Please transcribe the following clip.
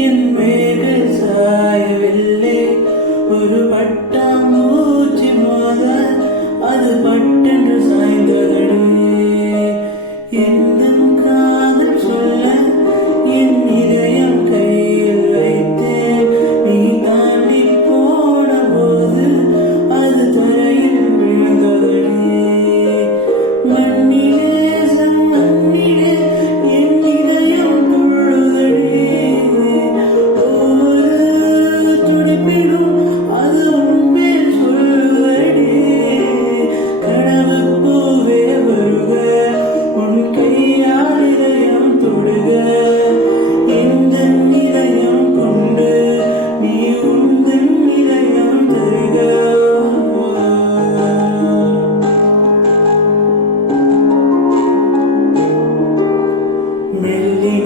என் மேல் சாயவில்லை ஒரு பட்டாம்பூச்சி மோத அது பட்டென்று சாய்ந்ததடே எந்த காதல் சொல்ல என் இதயம் கையில் வைத்தேன் நீ தாண்டி போன போது அது தரையில் விழுந்ததடே மண்ணிலே மண்ணிலே என் இதயம் துள்ளுதடே அது உண்மையில் சொல்லுவடே கனவு பூவே வருக உன் கையால் இதயம் தொடுக இந்த இதயம் கொண்டு நீ உந்தன் இதயம் தருக மெல்லிய